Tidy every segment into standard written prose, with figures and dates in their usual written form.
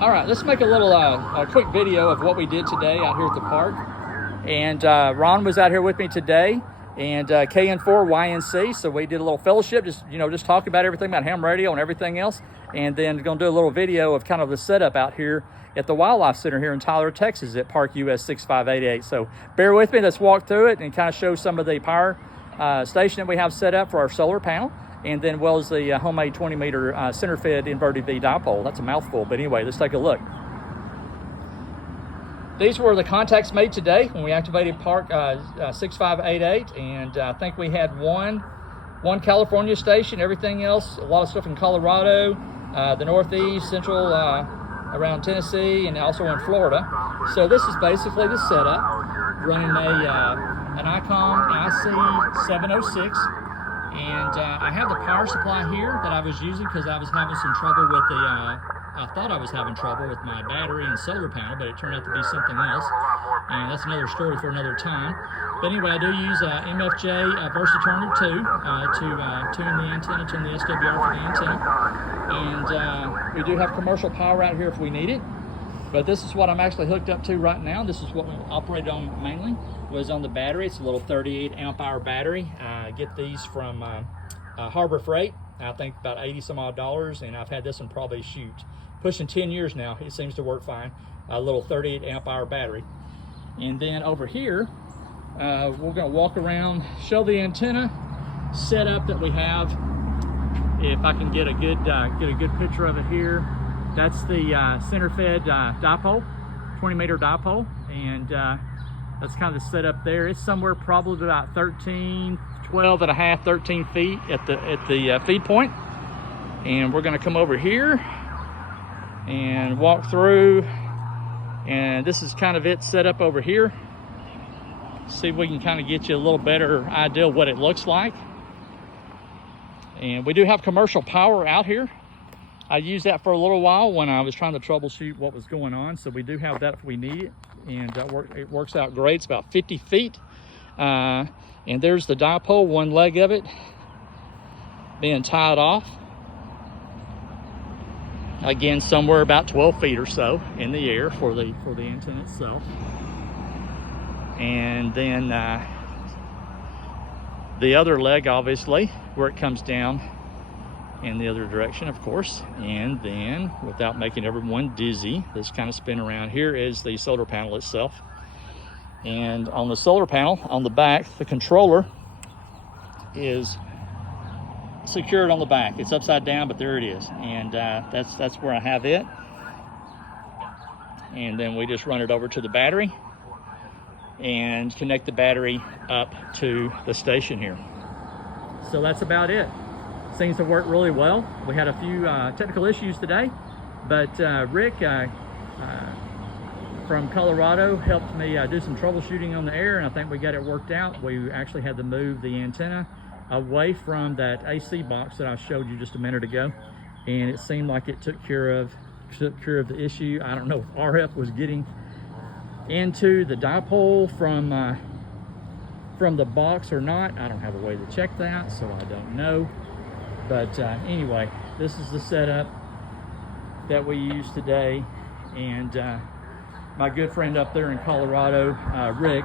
All right, let's make a little a quick video of what we did today out here at the park. And Ron was out here with me today, and KN4YNC. So we did a little fellowship, just talk about everything about ham radio and everything else, and then going to do a little video of kind of the setup out here at the Wildlife Center here in Tyler, Texas, at Park US-6588. So bear with me. Let's walk through it and kind of show some of the power station that we have set up for our solar panel, and then well as the homemade 20-meter center-fed inverted V dipole. That's a mouthful, but anyway, let's take a look. These were the contacts made today when we activated Park 6588, and I think we had one California station. Everything else, a lot of stuff in Colorado, the Northeast, Central, around Tennessee, and also in Florida. So this is basically the setup, running an ICOM IC706. And I have the power supply here that I was using because I was having some trouble with I thought I was having trouble with my battery and solar panel, but it turned out to be something else. And that's another story for another time. But anyway, I do use MFJ Versaturner 2 to tune the antenna, tune the SWR for the antenna. And we do have commercial power out here if we need it. But this is what I'm actually hooked up to right now. This is what we operated on mainly, was on the battery. It's a little 38 amp hour battery. I get these from Harbor Freight. I think about 80 some odd dollars, and I've had this one probably pushing 10 years now. It seems to work fine. A little 38 amp hour battery. And then over here, we're gonna walk around, show the antenna setup that we have. If I can get a good picture of it here. That's the center-fed dipole, 20-meter dipole, and that's kind of the setup there. It's somewhere probably about 12 and a half, 13 feet at the feed point. And we're going to come over here and walk through, and this is kind of it set up over here. See if we can kind of get you a little better idea of what it looks like. And we do have commercial power out here. I used that for a little while when I was trying to troubleshoot what was going on. So we do have that if we need it, and it works out great. It's about 50 feet. And there's the dipole, one leg of it being tied off. Again, somewhere about 12 feet or so in the air for the antenna itself. And then the other leg, obviously, where it comes down in the other direction, of course. And then, without making everyone dizzy, this kind of spin around here is the solar panel itself. And on the solar panel, on the back, the controller is secured on the back. It's upside down, but there it is. And that's where I have it. And then we just run it over to the battery and connect the battery up to the station here. So that's about it. Seems to work really well. We had a few technical issues today, but Rick from Colorado helped me do some troubleshooting on the air, and I think we got it worked out. We actually had to move the antenna away from that AC box that I showed you just a minute ago, and it seemed like it took care of the issue. I don't know if RF was getting into the dipole from the box or not. I don't have a way to check that, so I don't know. But anyway, this is the setup that we used today, and my good friend up there in Colorado, Rick,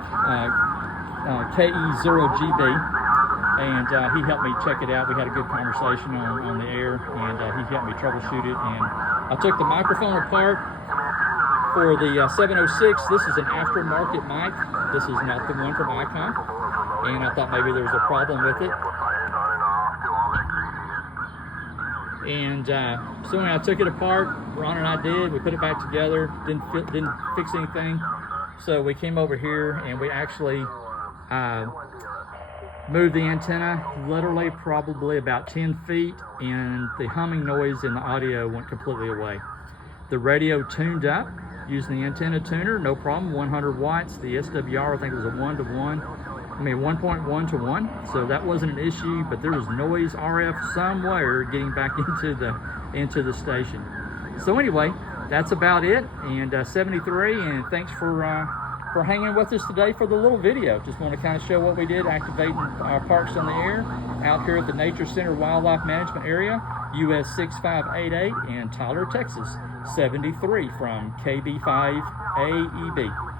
KE0GB, and he helped me check it out. We had a good conversation on the air, and he helped me troubleshoot it. And I took the microphone apart for the 706. This is an aftermarket mic. This is not the one from ICOM, and I thought maybe there was a problem with it. And so when I took it apart, Ron and I did. We put it back together. Didn't fix anything. So we came over here and we actually moved the antenna literally probably about 10 feet, and the humming noise in the audio went completely away. The radio tuned up using the antenna tuner, no problem. 100 watts. The SWR, I think it was a 1.1 to 1, so that wasn't an issue, but there was noise RF somewhere getting back into the station. So anyway, that's about it. And 73, and thanks for hanging with us today for the little video. Just want to kind of show what we did activating our parks on the air out here at the Nature Center Wildlife Management Area, US-6588, and Tyler, Texas 73 from KB5AEB.